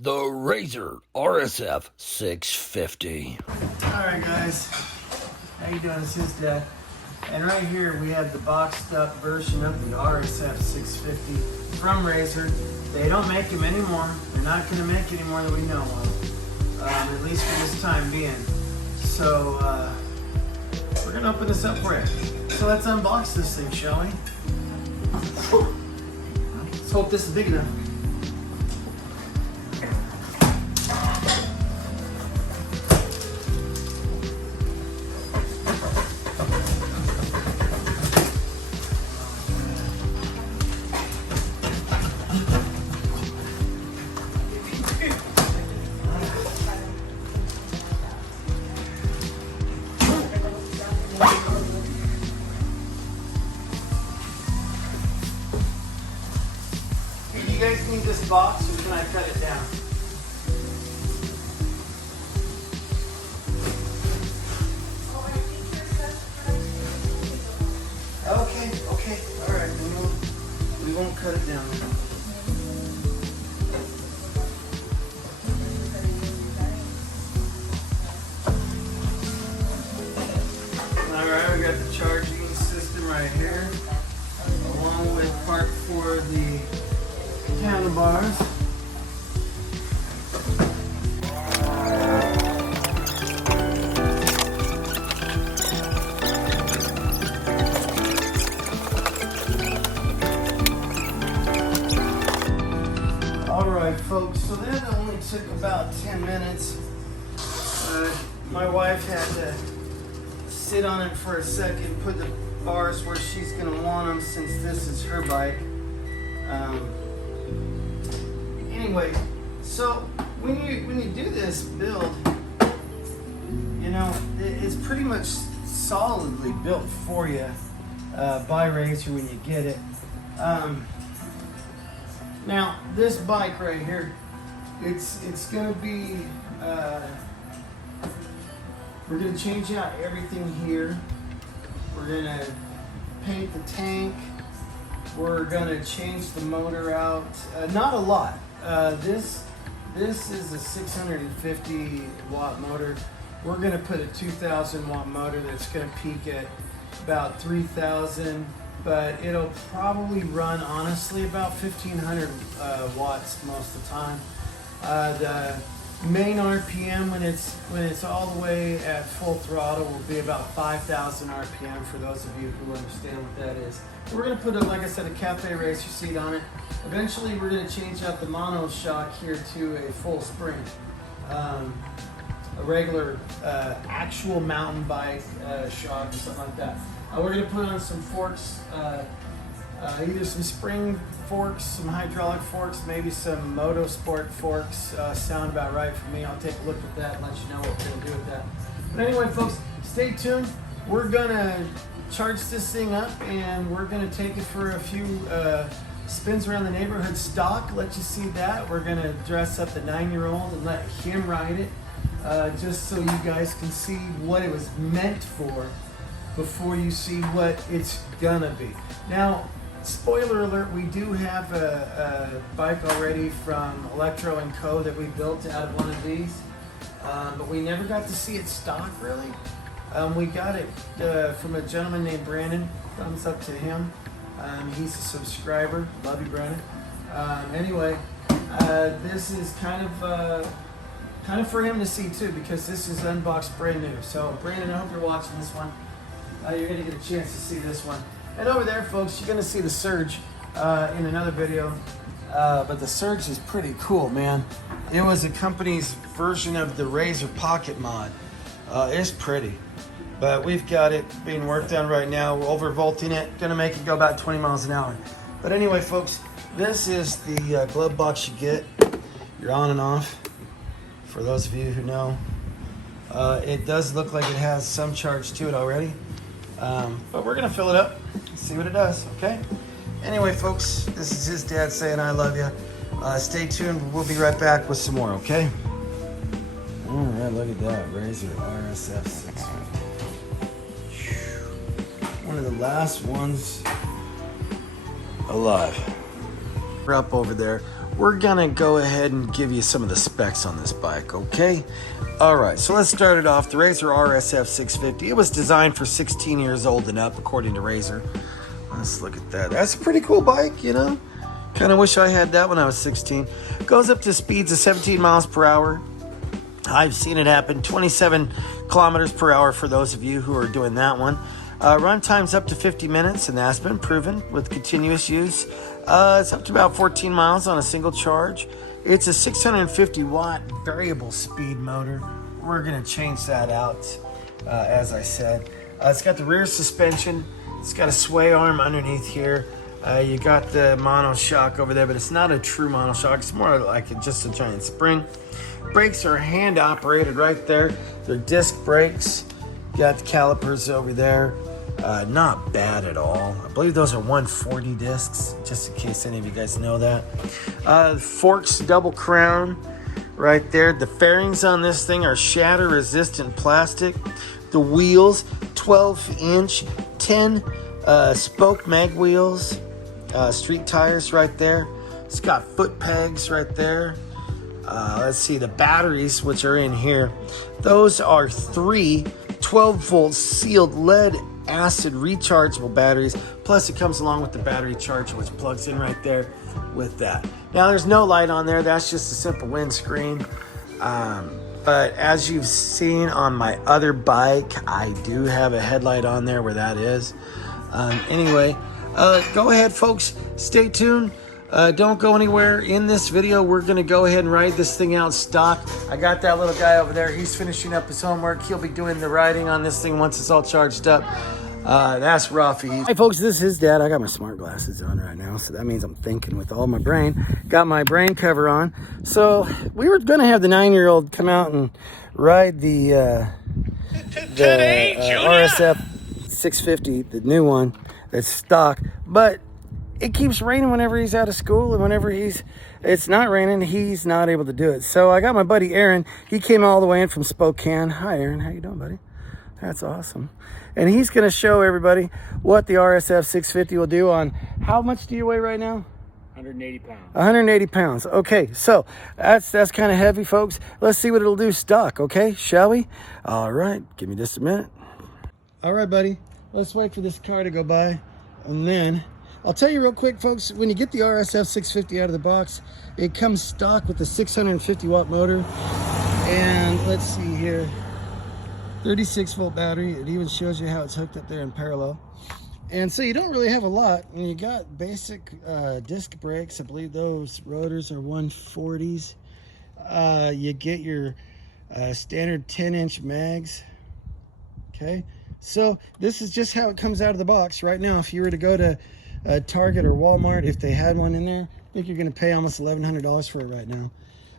The Razor RSF650. Alright guys, how you doing? It's HisDad. And right here we have the boxed up version of the RSF650 from Razor. They don't make them anymore. They're not going to make any more that we know of. At least for this time being. So we're going to open this up for you. So let's unbox this thing, shall we? Let's hope this is big enough. Do you guys need this box or can I cut it down? Okay, alright, we won't cut it down. Alright, we got the charging system right here, along with part for the handlebars. Alright folks, so that only took about 10 minutes. My wife had to sit on it for a second, put the bars where she's going to want them since this is her bike. Anyway, so when you do this build, you know, it's pretty much solidly built for you by Razor when you get it. Now this bike right here, it's gonna be we're gonna change out everything here. We're gonna paint the tank. We're gonna change the motor out. Not a lot. This is a 650 watt motor. We're gonna put a 2,000 watt motor that's gonna peak at about 3,000, but it'll probably run honestly about 1,500 watts most of the time. The main RPM when it's all the way at full throttle will be about 5,000 RPM for those of you who understand what that is. We're going to put, like I said, a cafe racer seat on it. Eventually we're going to change out the mono shock here to a full spring. A regular actual mountain bike shock or something like that. We're going to put on some forks, either some spring forks, some hydraulic forks, maybe some motorsport forks. Sound about right for me. I'll take a look at that and let you know what we're going to do with that. But anyway folks, stay tuned. We're going to charge this thing up and we're going to take it for a few spins around the neighborhood stock. Let you see that. We're going to dress up the 9-year-old and let him ride it, just so you guys can see what it was meant for before you see what it's gonna be. Now, spoiler alert, we do have a bike already from Electro & Co. that we built out of one of these, but we never got to see it stock really. We got it from a gentleman named Brandon. Thumbs up to him. He's a subscriber. Love you, Brandon. Anyway, this is kind of for him to see too, because this is unboxed brand new. So Brandon, I hope you're watching this one. You're going to get a chance to see this one. And over there, folks, you're going to see the Surge in another video. But the Surge is pretty cool, man. It was a company's version of the Razor Pocket mod. It's pretty. But we've got it being worked on right now. We're overvolting it. Going to make it go about 20 miles an hour. But anyway, folks, this is the glove box you get. You're on and off. For those of you who know. It does look like it has some charge to it already. But we're gonna fill it up, see what it does, okay? Anyway, folks, this is HisDad saying I love you. Stay tuned, we'll be right back with some more, okay? All right, look at that, Razor RSF650. One of the last ones alive. We're up over there. we're gonna go ahead and give you some of the specs on this bike, okay? All right, so let's start it off. The Razor RSF650. It was designed for 16 years old and up, according to Razor. Let's look at that. That's a pretty cool bike, you know? Kind of wish I had that when I was 16. Goes up to speeds of 17 miles per hour. I've seen it happen. 27 kilometers per hour for those of you who are doing that one. Run time's up to 50 minutes, and that's been proven with continuous use. It's up to about 14 miles on a single charge. It's a 650 watt variable speed motor. We're going to change that out, as I said. It's got the rear suspension. It's got a sway arm underneath here. You got the monoshock over there, but it's not a true monoshock. It's more like just a giant spring. Brakes are hand operated right there. They're disc brakes. Got the calipers over there. Not bad at all. I believe those are 140 discs, just in case any of you guys know that. Forks double crown right there. The fairings on this thing are shatter resistant plastic. The wheels, 12-inch, 10 spoke mag wheels. Street tires right there. It's got foot pegs right there. Let's see, the batteries, which are in here, those are 3 12-volt sealed lead acid rechargeable batteries. Plus it comes along with the battery charger, which plugs in right there with that. Now there's no light on there. That's just a simple windscreen. But as you've seen on my other bike, I do have a headlight on there where that is. Anyway, go ahead, folks. Stay tuned. Don't go anywhere. In this video, we're going to go ahead and ride this thing out stock. I got that little guy over there. He's finishing up his homework. He'll be doing the riding on this thing once it's all charged up. That's Ruffy. Hey, folks, this is Dad. I got my smart glasses on right now, so that means I'm thinking with all my brain. Got my brain cover on. So we were going to have the 9-year-old come out and ride the RSF650, the new one that's stock, but it keeps raining whenever he's out of school, and whenever it's not raining, he's not able to do it. So I got my buddy Aaron. He came all the way in from Spokane. Hi, Aaron. How you doing, buddy? That's awesome. And he's going to show everybody what the RSF650 will do on, how much do you weigh right now? 180 pounds. 180 pounds. Okay, so that's kind of heavy, folks. Let's see what it'll do stock, okay? Shall we? All right, give me just a minute. All right, buddy. Let's wait for this car to go by, and then I'll tell you real quick, folks, when you get the RSF650 out of the box, it comes stock with a 650 watt motor, and let's see here, 36 volt battery. It even shows you how it's hooked up there in parallel. And so you don't really have a lot. And you got basic disc brakes. I believe those rotors are 140s. You get your standard 10-inch mags. Okay, so this is just how it comes out of the box right now. If you were to go to Target or Walmart, if they had one in there, I think you're going to pay almost $1,100 for it right now.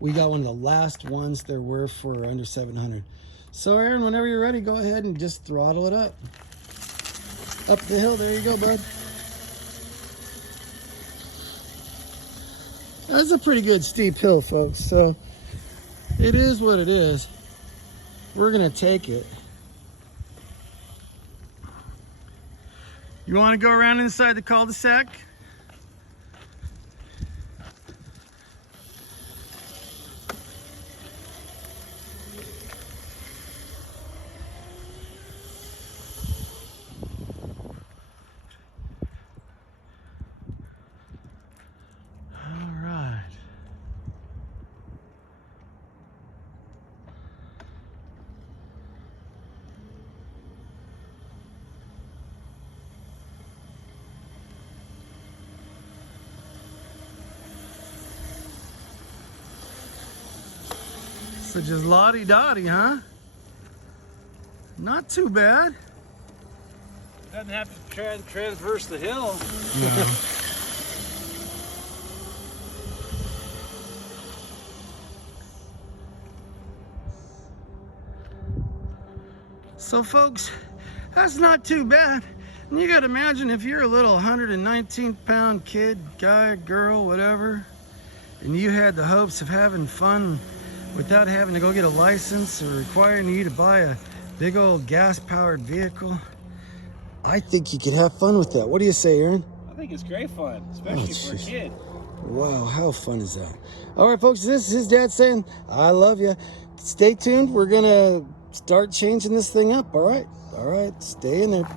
We got one of the last ones there were for under $700. So Aaron, whenever you're ready, go ahead and just throttle it up. Up the hill, there you go, bud. That's a pretty good steep hill, folks. So it is what it is. We're going to take it. You want to go around inside the cul-de-sac? So just lottie-dottie, huh? Not too bad. Doesn't have to transverse the hill. No. So folks, that's not too bad. And you gotta imagine if you're a little 119-pound kid, guy, girl, whatever, and you had the hopes of having fun without having to go get a license or requiring you to buy a big old gas-powered vehicle, I think you could have fun with that. What do you say, Aaron? I think it's great fun, especially for a kid. Wow, how fun is that? All right, folks, this is his dad saying, I love you. Stay tuned. We're going to start changing this thing up, all right? All right, stay in there.